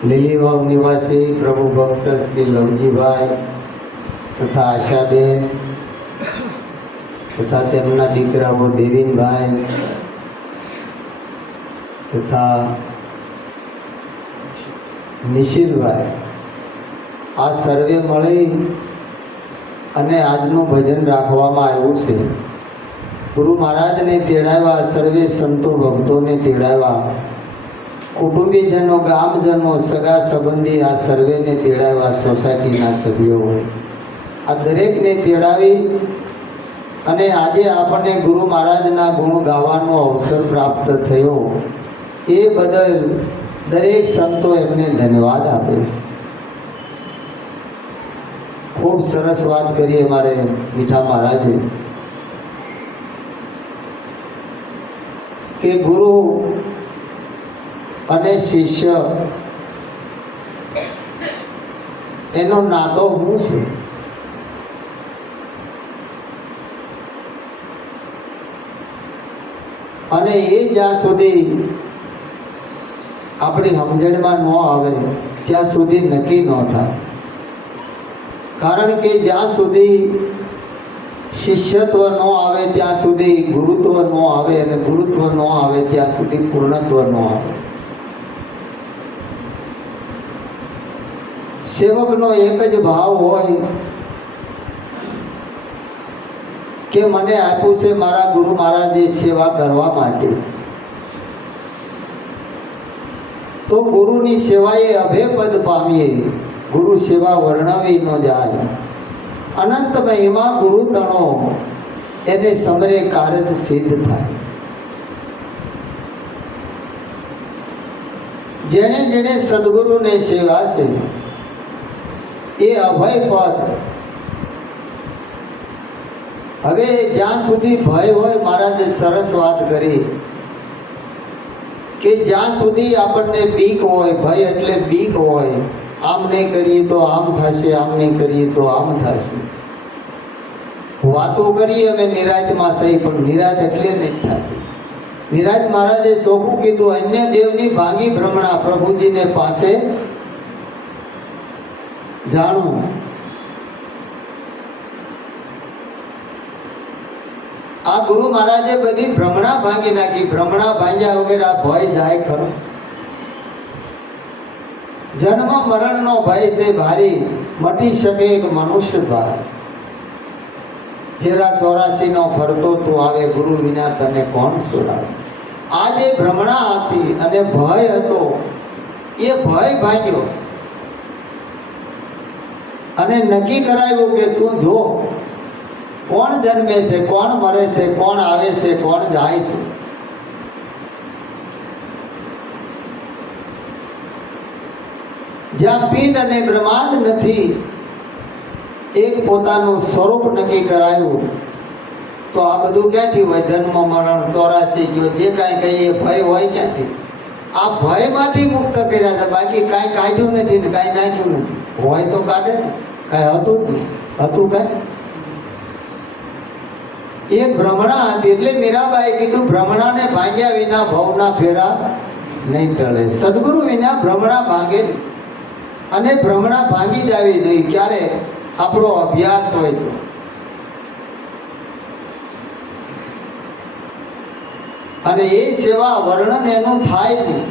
લીલીવાવ નિવાસી પ્રભુ ભક્ત શ્રી લવજીભાઈ તથા આશાબેન તથા તેમના દીકરાઓ દેવીનભાઈ તથા નિશિલભાઈ આ સર્વે મળી અને આજનું ભજન રાખવામાં આવ્યું છે. ગુરુ મહારાજને તેડાવ્યા, સર્વે સંતો ભક્તોને તેડાવ્યા, કુટુંબીજનો, ગામજનો, સગા સંબંધી આ સર્વેને તેડાવ્યા, સોસાયટીના સભ્યો આ દરેકને તેડાવી અને આજે આપણને ગુરુ મહારાજના ગુણ ગાવાનો અવસર પ્રાપ્ત થયો એ બદલ દરેક સંતો એમને ધન્યવાદ આપે છે. ખૂબ સરસ વાત કરી અમારે મીઠા મહારાજે કે ગુરુ અને શિષ્ય એનો નાતો શું છે? અને એ જ્યાં સુધી આપણી સમજણમાં ન આવે ત્યાં સુધી નક્કી ન થાય. કારણ કે જ્યાં સુધી શિષ્યત્વ ન આવે ત્યાં સુધી ગુરુત્વ ન આવે, અને ગુરુત્વ ન આવે ત્યાં સુધી પૂર્ણત્વ ન આવે. સેવકનો એક જ ભાવ હોય કે મને આપ્યું છે મારા ગુરુ મહારાજે સેવા કરવા માટે, તો ગુરુની સેવાએ અભેપદ પામીએ. ગુરુ સેવા વર્ણવી ન જાય. અનંત મહિમા ગુરુ તણો એને સમરે કારજ સિદ્ધ થાય. જેને જેને સદગુરુને સેવા છે એ અભય પદ. હવે જ્યાં સુધી ભય હોય, મહારાજે સરસ વાત કરી કે જ્યાં સુધી આપણને બીક હોય, ભય એટલે બીક હોય, આમ નહીં કરીએ તો આમ થશે, આમ નહીં કરીએ તો આમ થશે. વાતો કરીએ અમે નિરાંતમાં સહી, પણ નિરાંત એટલે નહીં થતી. નિરાંત મહારાજે ચોખ્ખું કીધું, અન્ય દેવની ભાંગી ભ્રમણા પ્રભુજીને પાસે જાણવું. આ ગુરુ મહારાજે બધી ભ્રમણા ભાંગી નાખી. ભ્રમણા ભાંગ્યા વગર આ ભય જાય ખરો? જન્મ મરણનો ભય છે ભારી, મટી શકે એક મનુષ્ય દ્વારા. ફેરા 84 નો ફરતો તું આવે, ગુરુ વિના તને કોણ સુરાવે. આ જે ભ્રમણા હતી અને ભય હતો, એ ભય ભાગ્યો અને નક્કી કરાયું કે તું જો કોણ જન્મે છે, કોણ મરે છે, કોણ આવે છે, કોણ જાય છે. જ્યાં પિંડ અને બ્રહ્માંડ નથી, એક પોતાનું સ્વરૂપ નક્કી કરાયું, તો આ બધું ક્યાંથી હોય? જન્મ મરણ 84 ગયો, જે કાંઈ કહીએ ભય હોય ક્યાંથી? આ ભયમાંથી મુક્ત કર્યા છે. બાકી કાંઈ કાઢ્યું નથી ને કાંઈ નાખ્યું નથી. હોય તો કાઢે ને, કાંઈ હતું જ નહીં. હતું કાંઈ? એ ભ્રમણા હતી. એટલે મીરાબાઈએ કીધું, ભ્રમણાને ભાંગ્યા વિના ભવના ફેરા નહીં ટળે. સદગુરુ વિના ભ્રમણા ભાંગે અને ભ્રમણા ભાંગી જ આવી જોઈએ. ક્યારે? આપણો અભ્યાસ હોય તો. અને એ સેવા વર્ણન એનું થાય નહીં.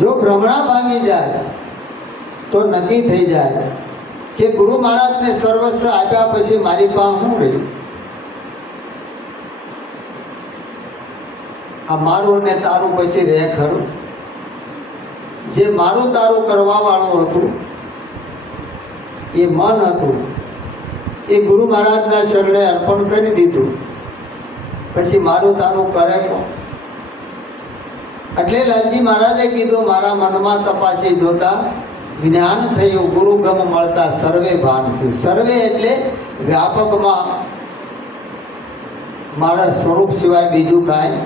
જો ભ્રમણા ભાંગી જાય તો નક્કી થઈ જાય કે ગુરુ મહારાજને સર્વસ્વ આપ્યા પછી મારી પાસે શું રહ્યું? આ મારું ને તારું પછી રહે ખરું? જે મારું તારું કરવા વાળું હતું, એ મન હતું, એ ગુરુ મહારાજના શરણે અર્પણ કરી દીધું. પછી મારું તારું કરે કોણ? એટલે લાલજી મહારાજે કીધું, મારા મનમાં તપાસી જોતા જ્ઞાન થયું, ગુરુગમ મળતા સર્વે ભાન થયું. સર્વે એટલે વ્યાપકમાં મારા સ્વરૂપ સિવાય બીજું કાંઈ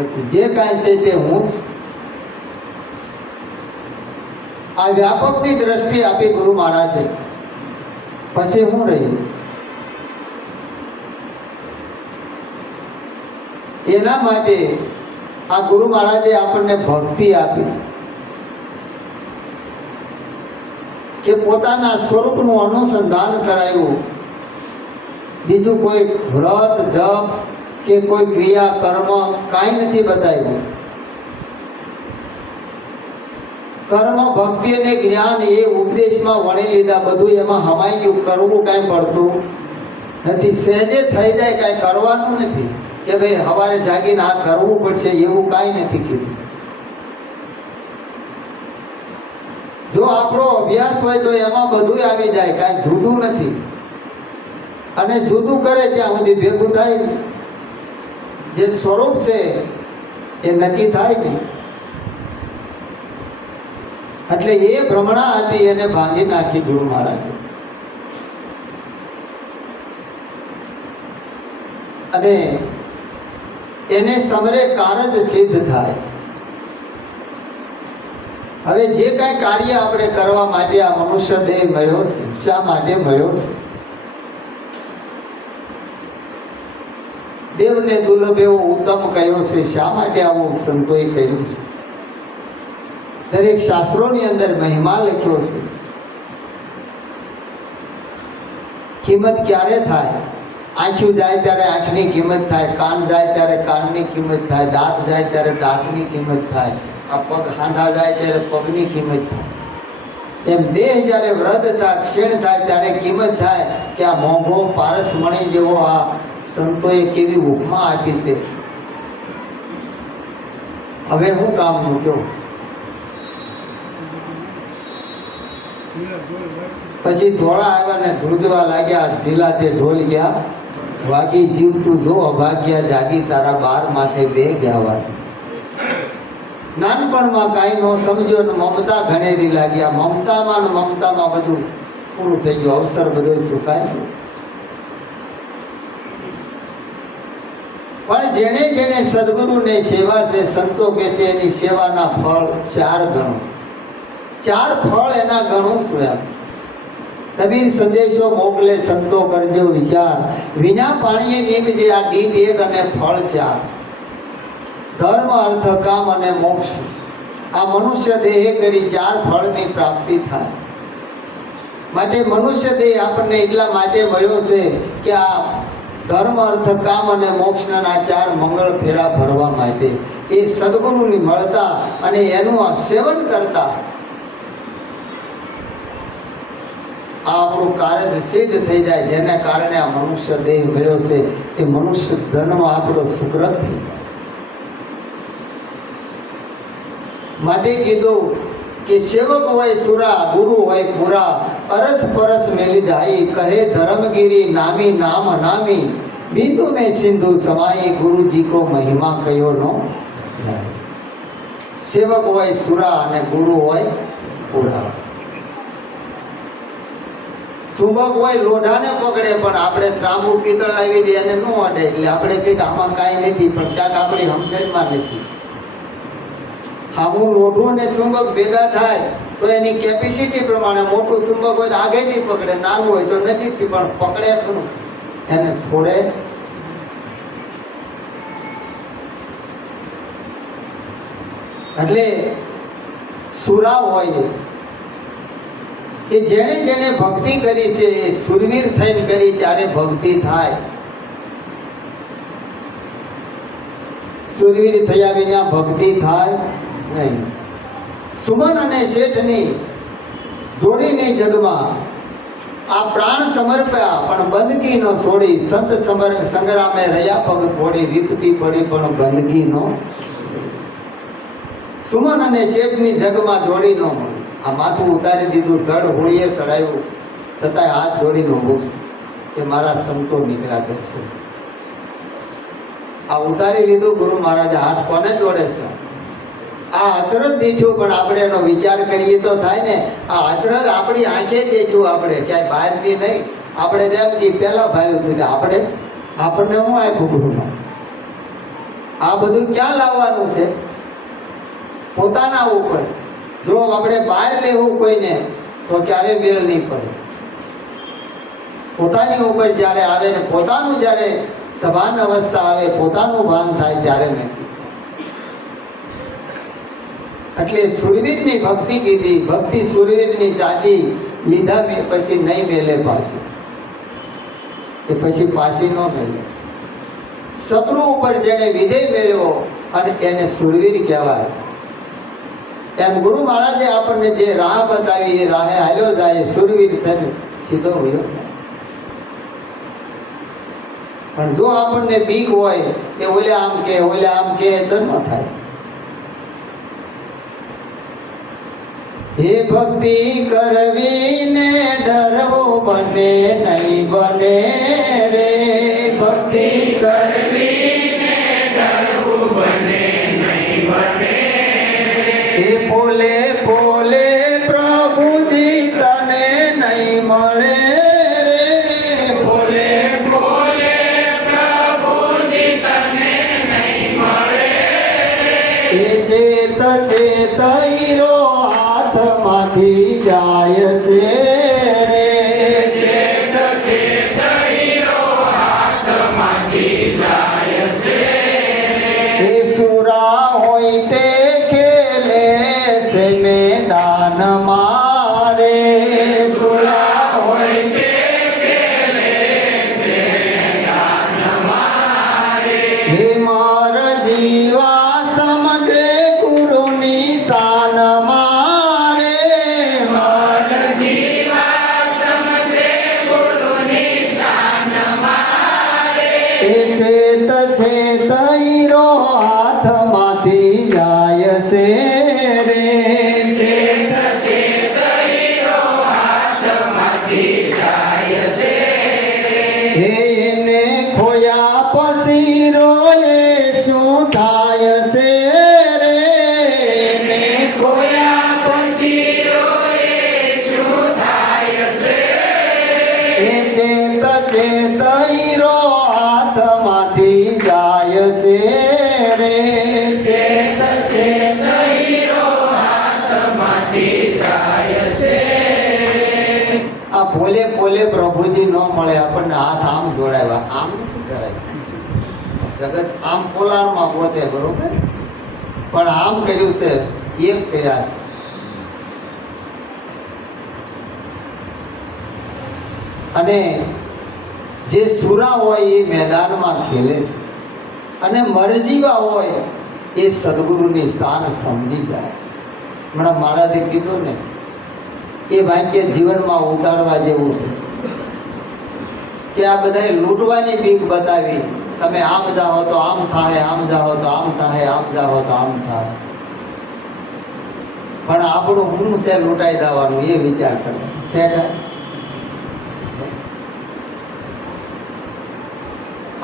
નથી. જે કાંઈ છે તે હું જ. આ વ્યાપકની દ્રષ્ટિ આપી ગુરુ મહારાજે. પછી હું રહી? એના માટે આ ગુરુ મહારાજે આપણને ભક્તિ આપી કે પોતાના સ્વરૂપનું અનુસંધાન કરાયું. બીજું કોઈ વ્રત જપ કે કોઈ ક્રિયા કર્મ કાંઈ નથી બતાવ્યું. કર્મ ભક્તિ અને જ્ઞાન એ ઉપદેશમાં વણી લીધા. બધું એમાં હમાઈ ગયું. કરવું કાંઈ પડતું નથી. સહેજે થઈ જાય, કાંઈ કરવાનું નથી કે ભાઈ સવારે જાગીને આ કરવું પડશે, એવું કાંઈ નથી કીધું. જો આપણો અભ્યાસ હોય તો એમાં બધું આવી જાય, કાંઈ જુદું નથી. અને જુદું કરે ત્યાં સુધી ભેગું થાય ને. જે સ્વરૂપ છે એ નક્કી થાય ને. એટલે એ ભ્રમણા હતી, એને ભાંગી નાખી ગુરુ મહારાજે. અને એને સમરે કારજ સિદ્ધ થાય. હવે જે કાંઈ કાર્ય આપણે કરવા માટે આ મનુષ્ય દેહ મળ્યો છે, શા માટે મળ્યો છે? દેવને દુર્લભ એવો ઉત્તમ કહ્યો છે. શા માટે આવું સંતોએ કહ્યું છે? દરેક શાસ્ત્રોની અંદર મહિમા લખ્યો છે. કિંમત ક્યારે થાય? આંખ્યું જાય ત્યારે આંખની કિંમત થાય, કાન જાય ત્યારે કાનની કિંમત થાય, દાંત જાય ત્યારે દાંતની કિંમત થાય, આ પગ હાંધા જાય ત્યારે પગની કિંમત થાય. એમ દેહ જ્યારે વૃદ્ધ થાય, ક્ષીણ થાય ત્યારે કિંમત થાય કે આ મોંઘો પારસમણી જેવો આ સંતોએ કેવી ઉપમા આપી છે. હવે હું કામનું કહું? પછી થોડા આવ્યા ને ધ્રુજવા લાગ્યા, ઢીલા તે ઢોલ ગયા વાગી, જીવતું જો અભાગ્યા જાગી, તારા બાર માથે બે ગયા વાગી. નાનપણમાં કાંઈ નો સમજ્યો ને મમતા ઘણેરી લાગ્યા. મમતામાં ને મમતામાં બધું પૂરું થઈ ગયું, અવસર બધો ચૂકાય. પણ જેને જેને સદગુરુને સેવા છે, સંતો કે છે એની સેવાના ફળ 4 ગણું. 4 ફળ એના ગણું શું? એમ કબીર સંદેશો મોકલે, સંતો કરજો વિચાર, વિના પાણીએ નીમજે આ દીપ એક અને ફળ 4. ધર્મ અર્થ કામ અને મોક્ષ. આ મનુષ્ય દેહે કરી 4 ફળની પ્રાપ્તિ થાય. માટે મનુષ્ય દેહ આપણને એટલા માટે મળ્યો છે કે આ ધર્મ અર્થ કામ અને મોક્ષના 4 મંગળ ફેરા ભરવા માટે. એ સદગુરુની મળતા અને એનું સેવન કરતા આ આપણું કાર્ય સિદ્ધ થઈ જાય. જેના કારણે આ મનુષ્ય દેહ મળ્યો છે એ મનુષ્ય ધર્મ આપણો સુકૃત થઈ જાય. માટે કીધું કે સેવક હોય સુરા, ગુરુ હોય પુરા, અરસ પરસ મેલી ધાઈ, કહે ધર્મગીરી નામી નામ નામી, બિંદુ में सिंधु समाई, गुरुजी को महिमा कयो नो. સેવક હોય સુરા અને ગુરુ હોય પુરા. સુબક હોય લોઢાને પકડે, પણ આપણે ત્રાંબુ પિત્તળ લાવી દે અને ન અડે એટલે આપણે કંઈક આમાં કાંઈ નથી, પણ ક્યાંક આપણી સમજણમાં નથી. આવું લોઢું ને ચુંબક ભેગા થાય તો એની કેપેસિટી પ્રમાણે મોટું ચુંબક હોય તો આગળથી પકડે, નાનું હોય તો નજીકથી, પણ પકડે ખરું, એને છોડે. એટલે સુરા હોય કે જેને જેને ભક્તિ કરી છે એ સુરવીર થઈને કરી ત્યારે ભક્તિ થાય. સુરવીર થયા વિના ભક્તિ થાય નહીં. સુમન અને શેઠની જોડીની જગમાં આ પ્રાણ સમર્પ્યા પણ બંદગી નો છોડી, સંત સંગ્રામે રહ્યા પગ ફોડી, વિપત્તિ પડી પણ બંદગી નો. સુમન અને શેઠની જગમાં જોડી નો મળી. આ માથું ઉતારી દીધું, ધડ હોળીએ ચડાવ્યું, છતાંય હાથ જોડીને ઊભું કે મારા સંતો નીકળ્યા કરશે. આ ઉતારી લીધું ગુરુ મહારાજે. હાથ કોને જોડે છે? આ અચરજ દીઠું, પણ આપણે એનો વિચાર કરીએ તો થાય ને. આ અચરજ આપણી આંખે દેખ્યું, આપણે ક્યાંય બહારથી નહીં. આપણે જેમ કે પેલા ભાઈ હતું કે આપણને હું આપ્યું ગુરુમાં. આ બધું ક્યાં લાવવાનું છે? પોતાના ઉપર. જો આપણે બહાર લેવું કોઈને તો ક્યારે મેળ નહીં પડે. પોતાની ઉપર જ્યારે આવે ને પોતાનું જ્યારે સભાન અવસ્થા આવે, પોતાનું ભાન થાય ત્યારે નથી. એટલે સુરવીરની ભક્તિ કીધી. ભક્તિ સુરવીરની સાચી, લીધા પછી નહીં મેલે પાછી, એ પછી પાછી ન મેલે. શત્રુ ઉપર જેને વિજય મેળવ્યો અને એને સુરવીર કહેવાય. એમ ગુરુ મહારાજે આપણને જે રાહ બતાવી એ રાહે હાલ્યો જાય, સુરવીર થઈને સીધો વયો. પણ જો આપણને બીક હોય કે ઓલે આમ કે તો ન થાય. હે ભક્તિ કરવી ને ડરવું બને નહીં બને રે. ભક્તિ કરવી ને ડરવું બને નહીં બને રે. પોલે પોલે પ્રભુજી તને નહીં મળે રે. પોલે પોલે પ્રભુજી તને નહીં મળે રે. એ ચેત ચેતઈરો હાથમાંથી જાય છે રે. ચેત ચેતઈરો હાથમાંથી જાય છે રે. એ સુરા હોય તે ખેલે છે મેદાન મારે. સુરા હોય તે ખેલે છે મેદાન મારે. હે માર જીવા સમજે ગુરુની શાન મારે. માર જીવા સમજે ગુરુની શાન મારે. એ ચેત ચેતઈરો હાથમાંથી જાય છે રે. ચેત ચેતઈરો હાથમાંથી જાય છે રે. એને ખોયા પછી રોએ શું થાય છે રે. એને ખોયા પછી રોએ શું થાય છે રે. એ ચેત ચેતઈરો હાથમાંથી જાય છે રે. ચેત ચેતઈરો હાથમાંથી જાય છે રે. આ ભોલે ભોલે પ્રભુજી ન મળે આપણને હાથ આમ જોડાવ્યા, આમ શું કરાય? જગત આમ પોલાણમાં પોતે બરોબર, પણ આમ કર્યું છે, એક કર્યા છે. અને જે સુરા હોય એ મેદાનમાં ખેલે છે, અને મરજીવા હોય એ સદગુરુની શાન સમજી જાય. હમણાં મહારાજે કીધું ને, એ ભાગ્ય જીવનમાં ઉતારવા જેવું છે કે આ બધાએ લૂંટવાની બીક બતાવી. તમે આમ જાઓ તો આમ થાય, આમ જાઓ તો આમ થાય, આમ જાઓ તો આમ થાય. પણ આપણું હું છે લૂંટાઈ જવાનું એ વિચાર કરે છે.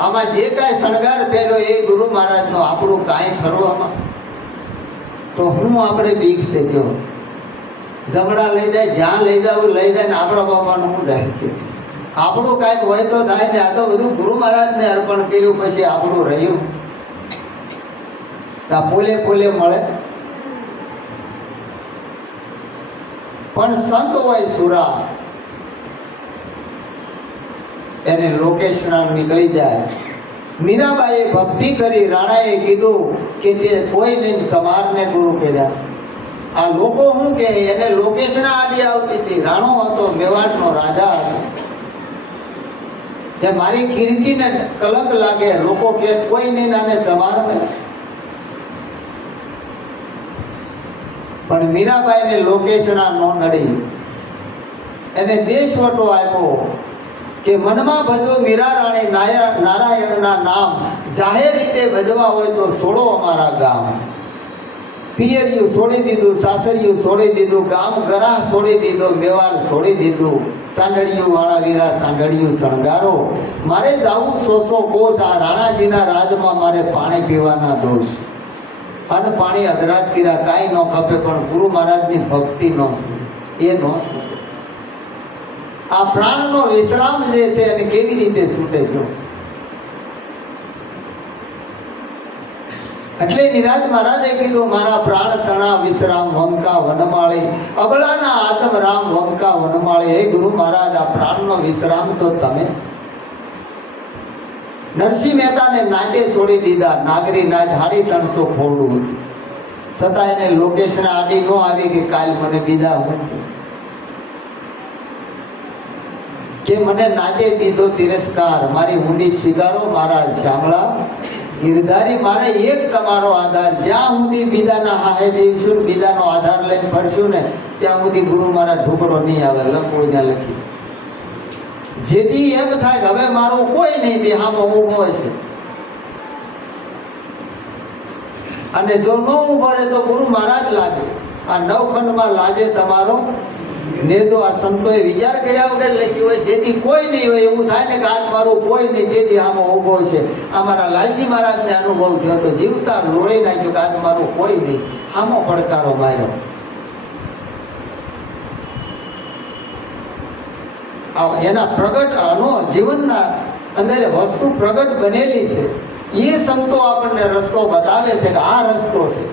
આમાં જે કાંઈ શણગાર પહેર્યો એ ગુરુ મહારાજનો, આપણું કાંઈ ખરું આમાં? તો હું આપણે બીક છે જો જમણા લઈ જાય, જ્યાં લઈ જવું લઈ જાય ને આપણા બાપાનું હું જાય છે. આપણું કાંઈક હોય તો થાય ને. આ તો બધું ગુરુ મહારાજને અર્પણ કર્યું, પછી આપણું રહ્યું. આ પોલે પોલે મળે. પણ સંત હોય સુરા, એને લોકેશના નીકળી જાય. મીરાબાઈએ ભક્તિ કરી, રાણાએ કીધું કે તે કોઈ નહીં, સમારને ગુરુ કર્યા. આ લોકો શું કે એને લોકેશના આડી આવતી હતી. રાણો હતો, મેવાડનો રાજા હતો. જે મારી કીર્તિને કલંક લાગે, લોકો કે કોઈ નહીં આને સમારને. પણ મીરાબાઈને લોકેશના ન નડી. એને દેશવટો આપ્યો કે મનમાં ભજો મીરા રાણી નારાયણના નામ. જાહેર રીતે ભજવા હોય તો છોડો અમારા ગામ. પિયરિયું છોડી દીધું, સાસરિયું છોડી દીધું, ગામ ગરાહ છોડી દીધો, મેવાડ છોડી દીધું. સાંડળિયું વાળા વીરા સાંડળિયું શણગારો. મારે જાવું 100 કોસ આ રાણાજીના રાજમાં, મારે પાણી પીવાના દોષ. અને પાણી અધરાજ કર્યા, કાંઈ ન ખપે, પણ ગુરુ મહારાજની ભક્તિ ન છૂટે, એ ન છૂટે. આ પ્રાણનો વિશ્રામ જે છે એને કેવી રીતે છૂટે જો? એટલે નિરાજ મહારાજે કીધું, મારા પ્રાણ તણા વિશ્રામ વંકા વનમાળી. અબળાના આત્મ રામ વંકા વનમાળી. હે ગુરુ મહારાજ, આ પ્રાણનો વિશ્રામ તો તમે. નરસિંહ મહેતાને નાટે છોડી દીધા. નાગરી નાચ 350 ફોડું. છતાં એને લોકેશન આડી ન આવી કે કાલ મને વિદા મૂકું, કે મને નાદે દીધો તિરસ્કાર, મારી ઊંડી સ્વીકારો મારા શામળા ગિરધારી, મારે એક તમારો આધાર, જ્યાં સુધી બીજાના હાહે દેવશું, બીજાનો આધાર લઈને ફરશું ને ત્યાં સુધી ગુરુ મારા ઢોકળો નહીં આવે. લખવું ને લખી જેથી એમ થાય કે હવે મારું કોઈ નહીં, તે હામો ઊભો છે. અને જો ન ઉભો રહે તો ગુરુ મહારાજ લાગે. આ નવખંડમાં લાગે તમારો નેજો. આ સંતોએ વિચાર કર્યા વગર લખ્યું હોય, જેથી કોઈ નહીં હોય એવું થાય ને કે આજ મારું કોઈ નહીં, તેથી આમાં ઉભો છે. અમારા લાલજી મહારાજને અનુભવ થયો તો જીવતા લોહી નાખ્યું કે આજ મારું કોઈ નહીં, આમો પડકારો માર્યો. એના પ્રગટ જીવનના અંદર વસ્તુ પ્રગટ બનેલી છે. એ સંતો આપણને રસ્તો બતાવે છે કે આ રસ્તો છે.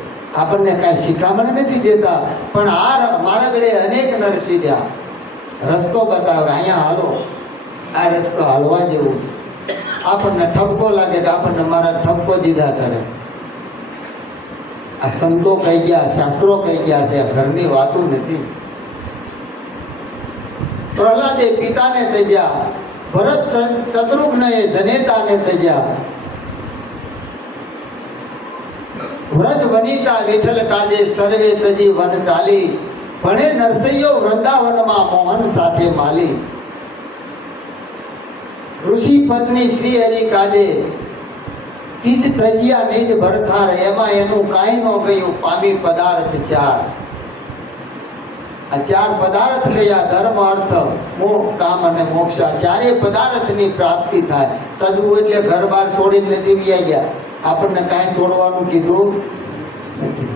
આપણને કાંઈ શિખામણ નથી દેતા, પણ આ મારા ઘડે અનેક નરસિંહ્યા રસ્તો બતાવે, અહીંયા હાલો, આ રસ્તો હાલવા જેવું છે. આપણને ઠપકો લાગે કે આપણને મારા ઠપકો દીધા કરે. આ સંતો કહી ગયા, શાસ્ત્રો કહી ગયા છે, ઘરની વાતો નથી. પ્રહલાદે પિતાને ત્યજ્યા, ભરત શત્રુઘ્નએ જનેતાને ત્યજ્યા, વ્રજ વનિતા વિઠ્ઠલ કાજે સર્વે તજી વન ચાલી, ભણે નરસૈયો વૃંદાવનમાં મોહન સાથે માલી. ઋષિ પત્ની શ્રી હરિ કાજે તીજ તજિયા નિજ ભરથાર, એમાં એનું કાંઈ ન ગયું પામી પદાર્થ ચાર. આ ચાર પદાર્થ કયા? ધર્મ, અર્થ, મોહ, કામ અને મોક્ષ. ચારે પદાર્થની પ્રાપ્તિ થાય. તજવું એટલે ઘર બાર છોડીને નથી ગયા, આપણને કાંઈ છોડવાનું કીધું નથી.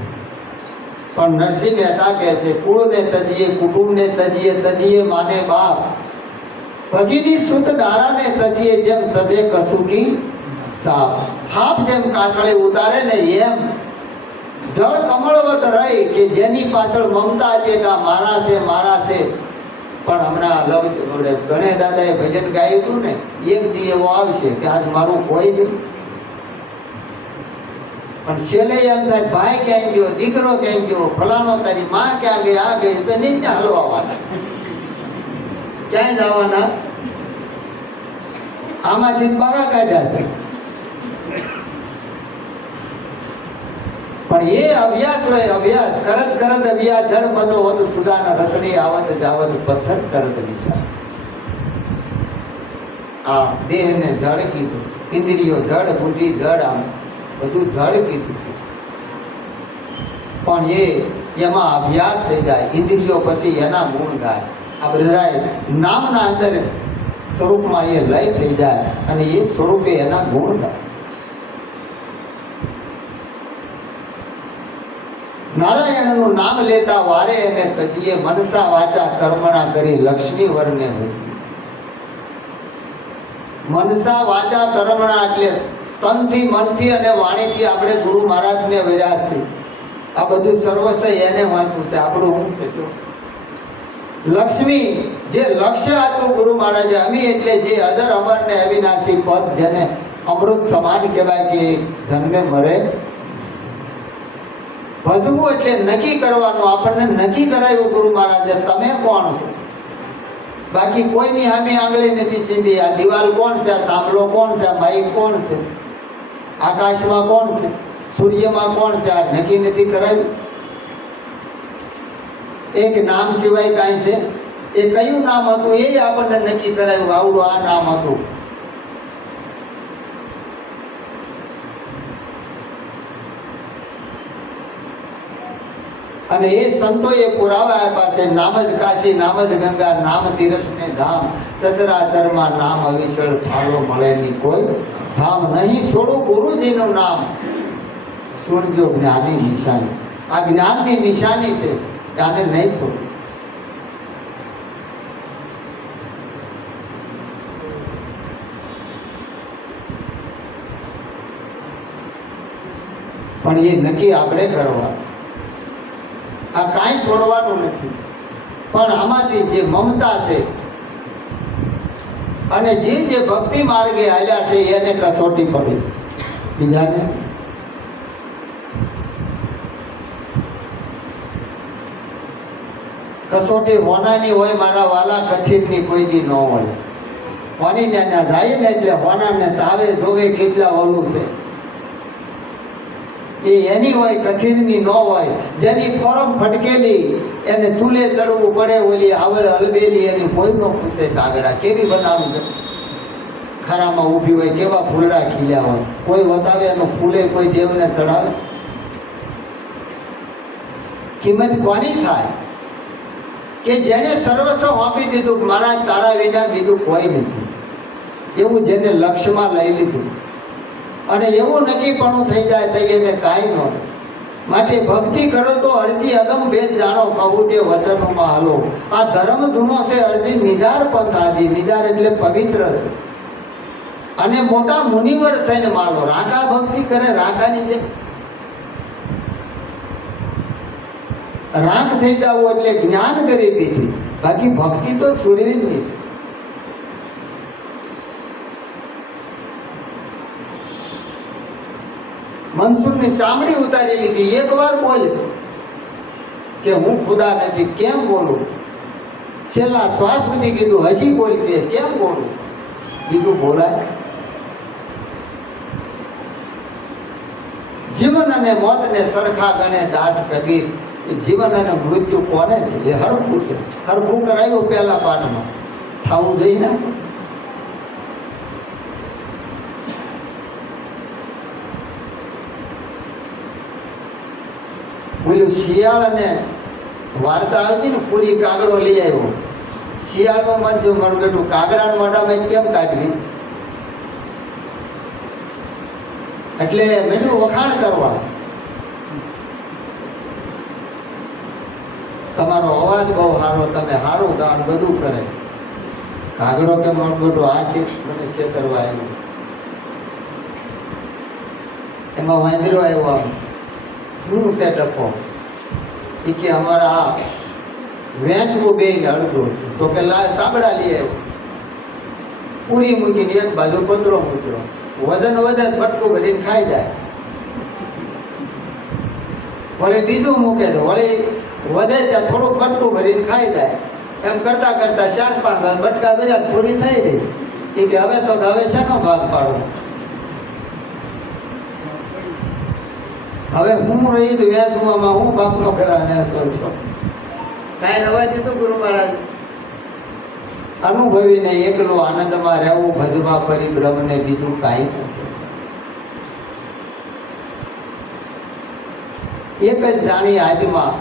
પણ નરસિંહ મહેતા કહે છે, કુળને તજીએ, કુટુંબને તજીએ, તજીએ માને બાપ, ભગીની સુત દારાને તજીએ, જેમ તજે કસુકી સાપ. હાપ જેમ કાસળે ઉતારે ને એમ જળ કમળવત રહી, કે જેની પાછળ મમતા છે કે મારા છે મારા છે. પણ હમણાં ગણેશ દાદાએ ભજન ગાયું હતું ને, એક દી એવો આવશે કે આજ મારું કોઈ નહીં. પણ છેલ્લે એમ થાય ભાઈ ક્યાં ગયો, દીકરો ક્યાં ગયો, ફલાણો તારી માં ક્યાં ગઈ, આ ગઈ, તો નહીં ત્યાં હલવાના, ક્યાંય જવાના. આમાંથી બારા કાઢ્યા. પણ એ અભ્યાસ હોય, અભ્યાસ કરત કરત અભ્યાસ, જળ બધો વધુ સુદાના રસણી આવત જાવત પથ્થર કરત નિશા. આ દેહને જળ કીધું, ઇન્દ્રિયો જળ, બુદ્ધિ જળ, આમ બધું જળ કીધું છે. પણ એમાં અભ્યાસ થઈ જાય, ઇન્દ્રિયો પછી એના ગુણ ગાય. આ બધા નામના અંદર સ્વરૂપમાં એ લય થઈ જાય અને એ સ્વરૂપે એના ગુણ ગાય. નારાયણનું નામ લેતા વારે એને તજીએ, મનસા વાચા કર્મણા કરી લક્ષ્મી વરને હોય. મનસા વાચા કર્મણા એટલે તનથી, મનથી અને વાણીથી આપણે ગુરુ મહારાજને વર્યા છે. આ બધું સર્વસ્વ એને વાંચ્યું છે, આપણું હું છે. જો લક્ષ્મી જે લક્ષ્ય આપ્યું ગુરુ મહારાજે, અમી એટલે જે અજર અમર ને અવિનાશી પદ, જેને અમૃત સમાન કહેવાય કે જન્મે મરે. ભજવું એટલે નક્કી કરવાનું. આપણને નક્કી કરાવ્યું ગુરુ મહારાજે, તમે કોણ છો. બાકી કોઈની સામે આંગળી નથી સીધી. આ દિવાલ કોણ છે, આ તાંબલો કોણ છે, આ માઇક કોણ છે, આકાશમાં કોણ છે, સૂર્યમાં કોણ છે, આ નક્કી નથી કરાવ્યું. એક નામ સિવાય કાંઈ છે? એ કયું નામ હતું એ આપણને નક્કી કરાવ્યું, આવડું આ નામ હતું. અને એ સંતોએ પુરાવા આપ્યા છે. નામ જ કાશી, નામ જ ગંગા, નામ તીર્થ ને ધામ, સચરાચરમાં નામ અવિચળ, ફાળો મળે ની કોઈ ધામ. નહીં છોડું ગુરુજીનું નામ, સુણજો જ્ઞાનની નિશાની. આ જ્ઞાનની નિશાની છે, આને નહીં છોડું. પણ એ નક્કી આપણે કરવા. આ કાંઈ છોડવાનું નથી. પણ આમાંથી જે મમતા છે અને જે ભક્તિ માર્ગે હાલ્યા છે એને કસોટી પડી છે, બીજાને. કસોટી હોનાની હોય મારા વાલા, કથિરની કોઈ દી ન હોય. હોનીને ના થાય ને એટલે હોનાને તાવે જોવે કેટલા ઓલું છે એ એની હોય, કથિરની ન હોય. જેની ફોરમ ફટકેલી એને ચૂલે ચડવું પડે, ઓલી આવળ હલબેલી એની કોઈ ન પૂછે કાગડા કેવી બનાવું છે. ખરામાં ઊભી હોય, કેવા ફૂલડા ખીલ્યા હોય, કોઈ વધાવે એનો ફૂલે કોઈ દેવને ચડાવે. કિંમત કોની થાય? કે જેને સર્વસ્વ આપી દીધું, મહારાજ તારા વિના બીજું કોઈ નથી, એવું જેને લક્ષ્યમાં લઈ લીધું અને એવું નક્કીપણું થઈ જાય તો એને કાંઈ ન હોય. માટે ભક્તિ કરો તો અરજી અગમ ભેદ જાણો, કહું તે વચનોમાં હાલો. આ ધર્મ જૂનો છે, અરજી નિજાર પંથ આજી. નિજાર એટલે પવિત્ર છે અને મોટા મુનિવર થઈને માલો. રાંકા ભક્તિ કરે, રાંકાની જેમ રાંક થઈ જવું એટલે જ્ઞાન ગરીબીથી. બાકી ભક્તિ તો સુરવીરની છે. મનસુરની ચામડી ઉતારી લીધી. એક વાર બોલ્યો કે હું ખુદા નથી. કેમ બોલું? છેલ્લા શ્વાસ સુધી કીધું હજી બોલ કે કેમ બોલું? બીજું બોલાય? જીવન અને મોત ને સરખા ગણે દાસ કબીર. જીવન અને મૃત્યુ કોને છે? એ હરખું છે. હરખું કરાયું પહેલા પાઠમાં, થાવું જોઈએ ને. બોલ્યું શિયાળ અને વાર્તા આવતી ને, પૂરી કાગડો લઈ આવ્યો. શિયાળનું મન જો મારું બેઠું, કાગડાના મોઢામાં કેમ કાઢવી? એટલે મેં વખાણ કરવા, તમારો અવાજ બહુ સારો, તમે સારું ગાણ બધું કરે. કાગડો કે મારું બેઠું આ છે મને છેતરવા આવ્યું. એમાં વાંદરો આવ્યો. શું છે ડફો? એ કે અમારા આ વેચવું બે ને અડધું. તો કે લા સાબડા લઈ આવ્યો. પૂરી મૂકીને એક બાજુ પતરો મૂક્યો. વજન વધે બટકું ભરીને ખાઈ જાય. વળી બીજું મૂકે તો વળી વધે ત્યાં થોડુંક બટકું ભરીને ખાઈ જાય. એમ કરતા કરતા 4-5 બટકા ભર્યા, પૂરી થઈ ગઈ. એ કે હવે તો હવે શેનો ભાગ પાડો? હવે હું રહી તો વેસવામાં હું બાપનો કરા વેસવા કાંઈ નવા દીધું ગુરુ મહારાજ. અનુભવીને એકલો આનંદમાં રહેવું, ભજવા પરિબ્રહ્મને બીજું કાંઈ નથી. એક જ જાણી આજમાં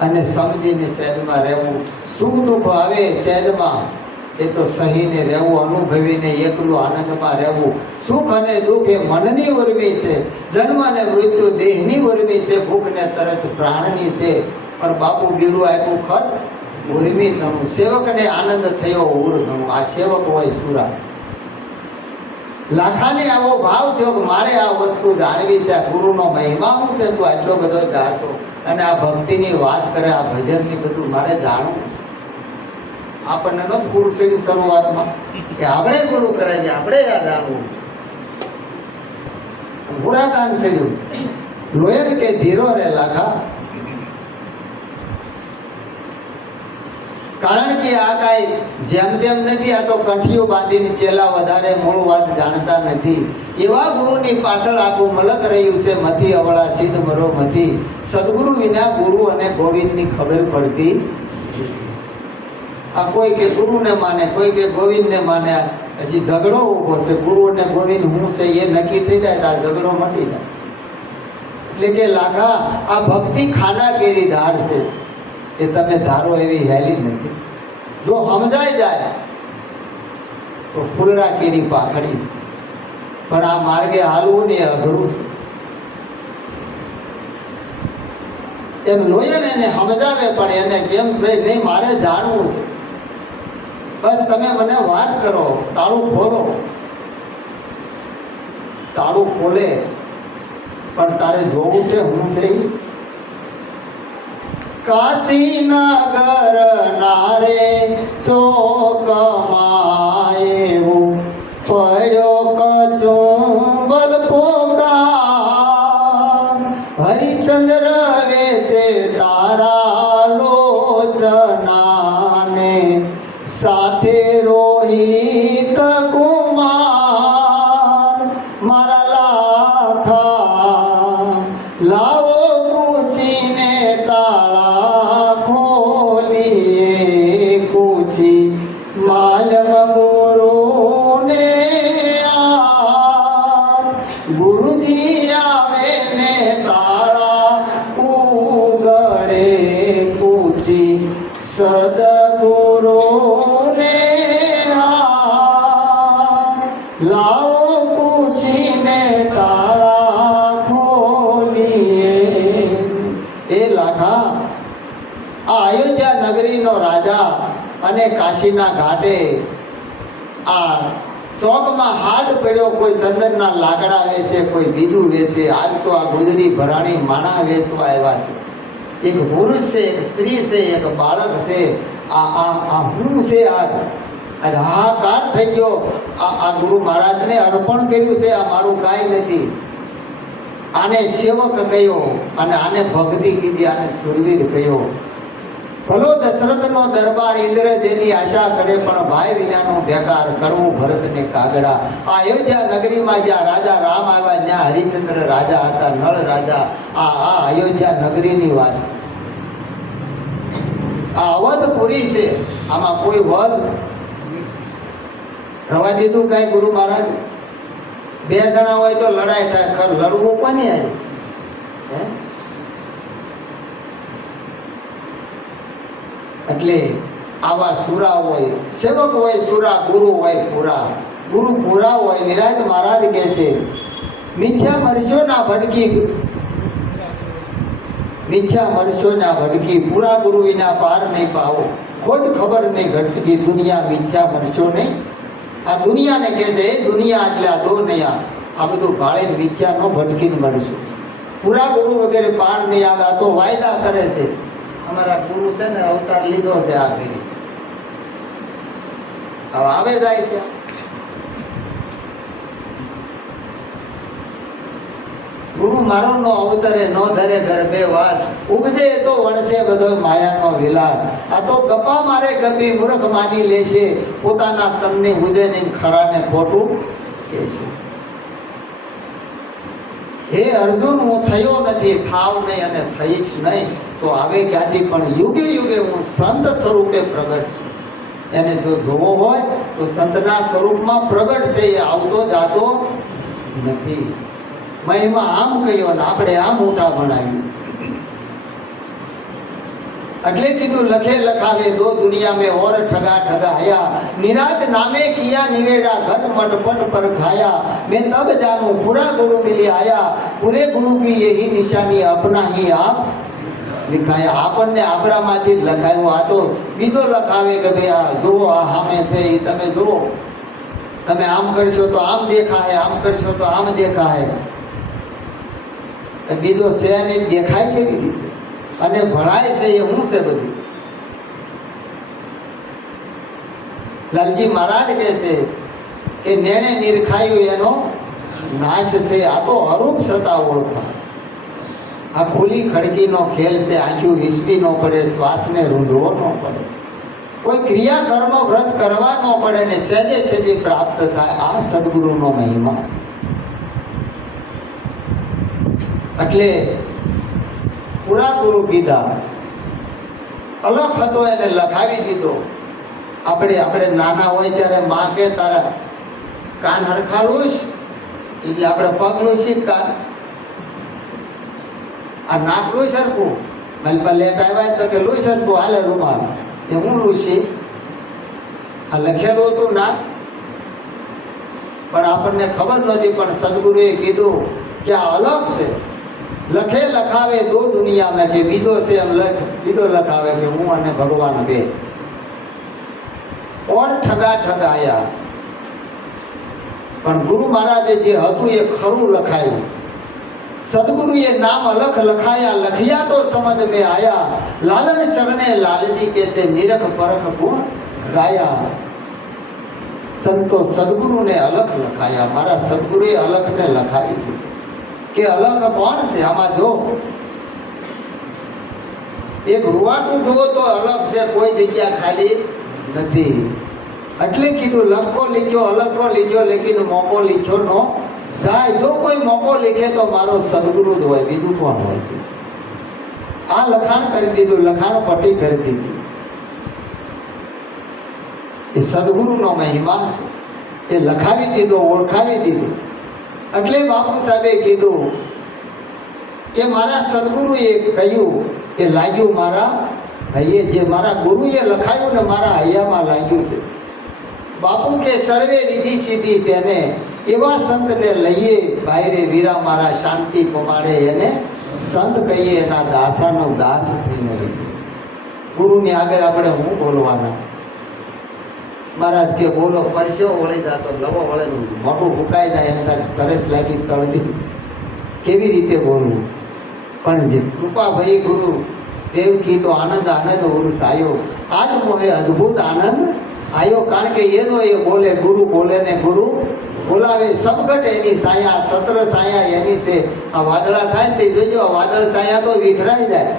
અને સમજીને સહેજમાં રહેવું. સુખ દુઃખ આવે સહેજમાં, એ તો સહીને રહેવું. અનુભવીને એકલું આનંદમાં રહેવું. સુખ અને દુઃખ એ મનની ઉર્મી છે. જન્મ અને મૃત્યુ દેહની ઉર્મી છે. ભૂખ ને તરસ પ્રાણની છે. પણ બાપુ બીડું આપ્યું ખટ ઉર્મી ગણું. સેવકને આનંદ થયો ઉર ગણું. આ સેવક હોય સુરા. લાખાને આવો ભાવ થયો કે મારે આ વસ્તુ જાણવી છે, આ ગુરુનો મહિમા શું છે, તું આટલો બધો જાણશો અને આ ભક્તિની વાત કરે, આ ભજનની બધું મારે જાણવું છે. આપણને નથી ગુરુ શેડ્યું શરૂઆતમાં કે આપણે ગુરુ કરાવીએ, આપણે આ જાણવું. પુરાતાન શેડ્યું લોયર કે ધીરો રે લાખા. કારણ કે આ કાંઈ જેમ તેમ નથી. આ તો કંઠીઓ બાંધીને ચેલા વધારે મૂળ વાત જાણતા નથી. એવા ગુરુની પાછળ આખું મલક રહ્યું છે. મથી અવળા સિદ્ધ મરો મથી. સદગુરુ વિના ગુરુ અને ગોવિંદની ખબર પડતી. આ કોઈ કે ગુરુને માને, કોઈ કે ગોવિંદને માને. હજી ઝઘડો ઊભો છે. ગુરુ અને ગોવિંદ હું છે એ નક્કી થઈ જાય તો આ ઝઘડો મટી જાય. એટલે કે લાખા આ ભક્તિ ખાના કેરી ધાર છે. એ તમે ધારો એવી હેલી નથી. જો સમજાઈ જાય તો ફૂલડા કેરી પાખડી છે. પણ આ માર્ગે હાલવું ને અઘરું છે. એમ લોયન એને સમજાવે પણ એને કેમ નહીં, મારે જાણવું છે. બસ તમે મને વાત કરો, તાળું ખોલો. તાળું ખોલે પણ તારે જોવું છે હું છે. કાશી નગર નારે ચોકમાયું પડ્યો કચુંબલ પોકાર. હરિચંદ્ર વેચે તારા લોચનાને, સાથે રોહિત કુમાર મારા લાખા, લાવો કૂચીને તાળા ખોલીએ, કૂચી માલમ ગુરુને આ, ગુરુજી આવે ને તાળા ઉગડે, કૂચી સદગુરુને આ, લાવો કૂચીને તાળા ખોલીએ. એ લાખા, આ અયોધ્યા નગરીનો રાજા અને કાશીના ઘાટે આ ચોકમાં હાટ પડ્યો, કોઈ ચંદનના લાકડા વેચે, કોઈ બીજું વેચે. આજ તો આ ગુજરી ભરાણી માણા વેચવા આવ્યા છે. એક પુરુષ છે, એક સ્ત્રી છે, એક બાળક છે. આ હું છે? આજ હાહાકાર થઈ ગયો. આ ગુરુ મહારાજને અર્પણ કર્યું છે. આ મારું કાંઈ નથી. આને સેવક કહ્યો અને આને ભક્તિ કીધી, આને સુરવીર કહ્યો. ભલો દશરથનો દરબાર ઇન્દ્ર જેની આશા કરે, પણ ભાઈ વિનાનું બેકાર કરવું ભરતને કાગડા. આ અયોધ્યા નગરીમાં જ્યાં રાજા રામ આવ્યા, ત્યાં હરિચંદ્ર રાજા હતા, નળ રાજા. આ અયોધ્યા નગરીની વાત છે. આ અવધપુરી છે. આમાં કોઈ વધ રવા દીધું કાંઈ ગુરુ મહારાજ? બે જણા હોય તો લડાઈ થાય, લડવું કોની આવી? એટલે આવા સુરા હોય, સેવક હોય સુરા, ગુરુ હોય પૂરા. ગુરુ પૂરા હોય. નિરાજ મહારાજ કહે છે, મિથ્યા મરશો ના ભટકી, મિથ્યા મરશો ના ભટકી, પૂરા ગુરુ વિના પાર નહીં પાવો. ખોજ ખબર નહીં ઘટકી, દુનિયા મિથ્યા મરશો નહીં. આ દુનિયાને કહે છે, એ દુનિયા એટલે આ દો નયા, આ બધું ભાળીને મિથ્યા નો ભટકીને મળશું. પૂરા ગુરુ વગેરે પાર નહીં આવે. આ તો વાયદા કરે છે. અમારા ગુરુ છે ને, અવતાર લીધો છે આ કરી, હવે આવે જાય છે. ગુરુ મારો નો અવતરે નો ધરે ગર્ભે વાત, ઉપજે તો વણસે બધો માયાનો વિલાસ. આ તો ગપા મારે ગપી મૂર્ખ માની લેશે, પોતાના તનને ઉદે નહીં ખરાને ખોટું કહે છે. હે અર્જુન, હું થયો નથી, થાવ નહીં અને થઈશ નહીં, તો આવે ક્યાંથી? પણ યુગે યુગે હું સંત સ્વરૂપે પ્રગટ છું. એને જો જોવો હોય તો સંતના સ્વરૂપમાં પ્રગટ છે. એ આવતો જાતો નથી. મહિમા આમ કહ્યો ને આપણે આમ મોટા બનાવ્યું. એટલે કીધું, લખે લખાવે દો દુનિયા में और ठगा ठगा आया, निरात नामे किया निवेड़ा घट मट पट पर खाया, मैं तब जानू पूरा गुरु मिली आया, पूरे गुरु की यही निशानी अपना ही आप लिखाया. આપણને આપણામાંથી જ લખાયું. આ તો બીજો લખાવે કે ભાઈ આ જુઓ, આ સામે છે, એ તમે જુઓ, તમે આમ કરશો તો આમ દેખાય, આમ કરશો તો આમ દેખાય. બીજો છે ને દેખાય કેવી રીતે અને ભણાય છે એ શું છે બધું? લાલજી મહારાજ કહે છે કે નેણે નિરખાયું એનો નાશ છે. આ તો અરૂપ છતાં ઓળખા. આ ખુલ્લી ખડકીનો ખેલ છે. આંખ્યું વીસવી ન પડે, શ્વાસને રૂંધવો ન પડે, કોઈ ક્રિયા કર્મ વ્રત કરવા ન પડે ને સહેજે સહેજે પ્રાપ્ત થાય. આ સદગુરુનો મહિમા છે. એટલે પૂરા ગુરુ કીધા, અલખ હતો એને લખાવી દીધો. આપણે નાના હોય ત્યારે માં કે તારા કાન હરખા લૂછ, એટલે આપણે પગ લૂછી કાન, આ નાક લૂછ હરખું. મલપા લેટ આવ્યા તો કે લૂછ હરખું, હાલે રૂમાલ. એ હું લૂછી, આ લખેલું હતું નાક, પણ આપણને ખબર નહોતી. પણ સદગુરુએ કીધું કે આ અલગ છે. લખે લખાવે દો દુનિયામાં, કે બીજો છે એમ લખ, બીજો લખાવે કે હું અને ભગવાન બે. ઓર ઠગા ઠગા આયા. પણ ગુરુ મહારાજે જે હતું એ ખરું લખાયું. સદગુરુએ નામ અલખ લખાયા, લખિયા તો સમજ में आया, लालन शरणे लालजी कैसे निरख परख गुण गाया. સંતો સદગુરુને અલખ લખાયા. મારા સદગુરુએ અલખને લખાવી દીધું. કે અલગ કોણ છે આમાં જો એક રૂવાટું જુઓ તો અલગ છે, કોઈ જગ્યા ખાલી નથી. એટલે કીધું લખો લીખ્યો અલગો લીખ્યો લેકિન મોકો લીખ્યો નો જાય. જો કોઈ મોકો લીખે તો મારો સદગુરુ જ હોય, બીજું કોણ હોય? આ લખાણ કરી દીધું, લખાણ પટ્ટી કરી દીધી. એ સદગુરુનો મહિમા છે. એ લખાવી દીધો, ઓળખાવી દીધું. એટલે બાપુ સાહેબે કીધું કે મારા સદગુરુએ કહ્યું કે લાગ્યું મારા હૈયે, જે મારા ગુરુએ લખાયું ને મારા હૈયામાં લાગ્યું છે. બાપુ કે સર્વે રીધી સીધી તેને એવા સંતને લઈએ ભાઈરે વીરા મારા શાંતિ પમાડે એને સંત કહીએ એના દાસાનો દાસ થઈને રહીએ. ગુરુની આગળ આપણે હું બોલવાના? મહારાજ કે બોલો, પરસ્યો વળી જાતો લવો વળે મોઢું ફૂંકાઈ જાય એમ થાય, તરસ લાગી તળદી, કેવી રીતે બોલવું? પણ જે કૃપા ભાઈ ગુરુ દેવકી તો આનંદ આનંદ ઉર્સ આવ્યો. આજ મોહે અદ્ભુત આનંદ આવ્યો, કારણ કે એનો એ બોલે, ગુરુ બોલે ને ગુરુ બોલાવે. સબગટ એની સાયા, સત્ર સાયા એની છે. આ વાદળા થાય ને તે જોજો, આ વાદળ સાયા તો વિખરાઈ જાય,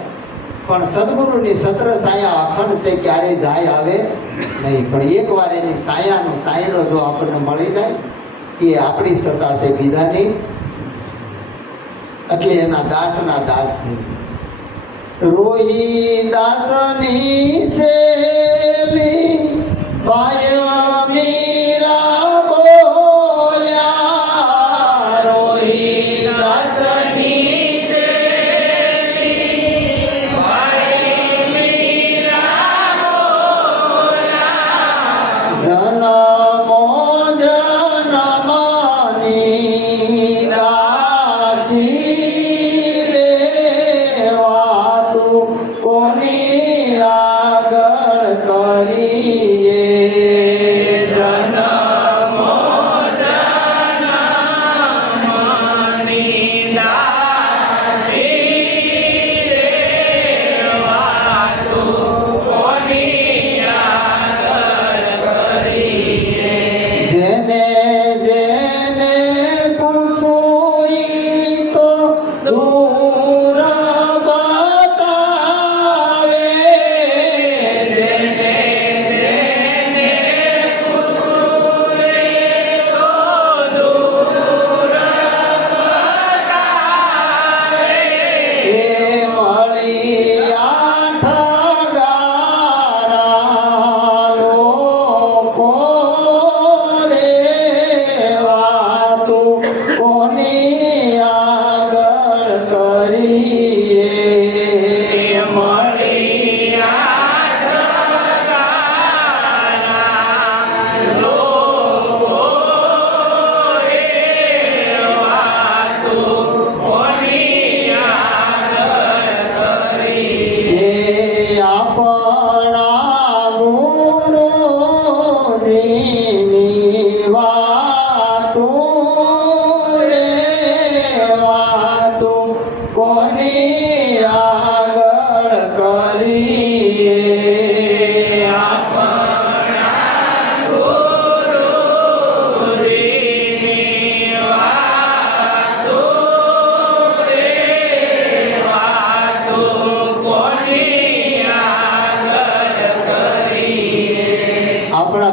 પણ સદગુરુની સત્ર સાયા અખંડ છે, ક્યારે જાય આવે નહીં. પણ એકવાર એની સાયાનો સાયડો જો આપણને મળી જાય એ આપણી સત્તા છે, બીજાની. એટલે એના દાસના દાસ થઈ. રોહી દાસની સેલી પાયા મીરા બોલ્યા, રોહી દાસની સેલી પાયા મીરા બોલ્યા, જનમો જનમની રાશી કોની આગળ કરીએ, જનમો જનમની દાસી રે વાતું કોની આગળ કરીએ. જેને જેને પૂછું તો દૂર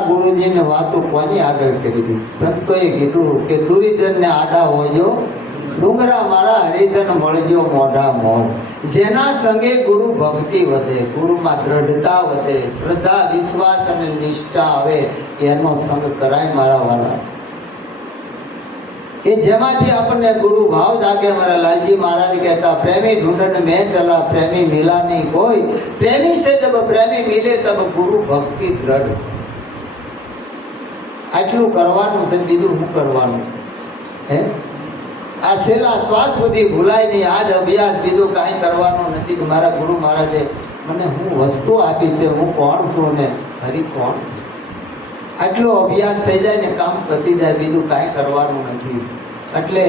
ગુરુજીને વાતો કોની આગળ કરી? સંતોએ કીધું કે દુરીજનને આડા હોજો, ડુંગરા મારા હરિજન મળજો મોઢા મોઢ. જેના સંગે ગુરુ ભક્તિ વધે, ગુરુમાં દ્રઢતા વધે, શ્રદ્ધા વિશ્વાસ અને નિષ્ઠા આવે, એનો સંગ કરાય મારા વાલા. કે જેમાંથી આપણને ગુરુ ભાવ જાગે. મારા લાલજી મહારાજ કહેતા, પ્રેમી ઢૂંઢન મેં ચલા પ્રેમી મિલા નહીં કોઈ, પ્રેમી से जब प्रेमी मिले तब गुरु भक्ति દ્રઢ. આટલું કરવાનું છે, બીજું શું કરવાનું છે? હે, આ છેલ્લા શ્વાસ સુધી ભૂલાય નહીં. આજ અભ્યાસ, બીજું કાંઈ કરવાનું નથી. કે મારા ગુરુ મહારાજે મને હું વસ્તુ આપી છે, હું કોણ છું ને હરિ કોણ છે. આટલો અભ્યાસ થઈ જાય ને કામ પતી જાય, બીજું કાંઈ કરવાનું નથી. એટલે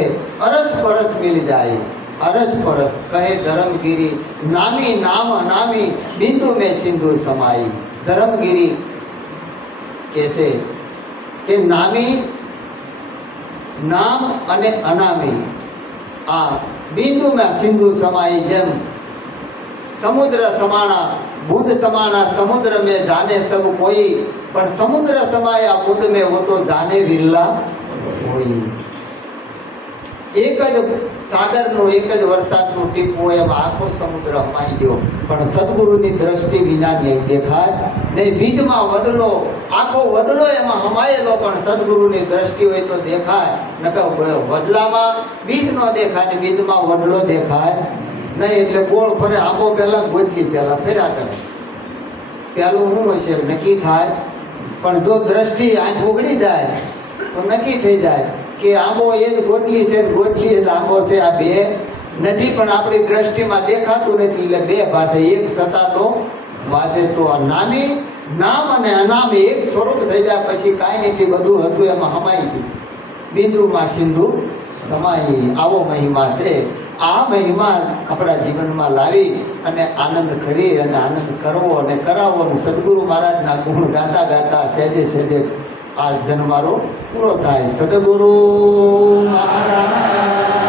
અરસ પરસ મિલી જાય, અરસ પરસ કહે ધર્મગીરી નામી નામ અનામી બિંદુ મેં સિંધુ સમાઈ. ધર્મગીરી કહેશે કે નામી નામ અને અનામી આ બિંદુમાં સિંધુ સમાઈ, જેમ સમુદ્ર સમાણા બુદ્ધ समाना समुद्र में जाने सब कोई, પણ સમુદ્ર સમાયા બુદ્ધ में वो तो जाने विरला कोई। એક જ સાગરનું એક જ વરસાદનું ટીપું એમ આખો સમુદ્ર હમાઈ ગયો, પણ સદગુરુની દ્રષ્ટિ વિના નહીં દેખાય નહીં। બીજમાં વડલો, આખો વડલો એમાં હમાયેલો, પણ સદગુરુની દ્રષ્ટિ હોય તો દેખાય, નકર વડલામાં બીજ ન દેખાય ને બીજમાં વડલો દેખાય નહીં। એટલે ગોળ ફરે, આંબો પહેલા ગોટલી પહેલા ફેર્યા કરે, પહેલું શું હશે નક્કી થાય, પણ જો દ્રષ્ટિ આંખ ઉગડી જાય તો નક્કી થઈ જાય કે આંબો એ જ ગોટલી છે, ગોટલી એ જ આંબો છે, આ બે નથી, પણ આપણી દ્રષ્ટિમાં દેખાતું નથી, એટલે બે પાસે એક સતાતો વાસે। તો આ નામી નામ અને અનામ એક સ્વરૂપ થઈ જાય, પછી કાંઈ નથી, બધું હતું એમાં હમાઈ ગયું, બિંદુમાં સિંધુ સમાઈ। આવો મહિમા છે। આ મહિમા આપણા જીવનમાં લાવી અને આનંદ કરી અને આનંદ કરવો અને કરાવો, અને સદગુરુ મહારાજના ગુણ ગાતા ગાતા સહેજે સહેજે આ જન્મારો પૂરો થાય। સદગુરુ મહારાજ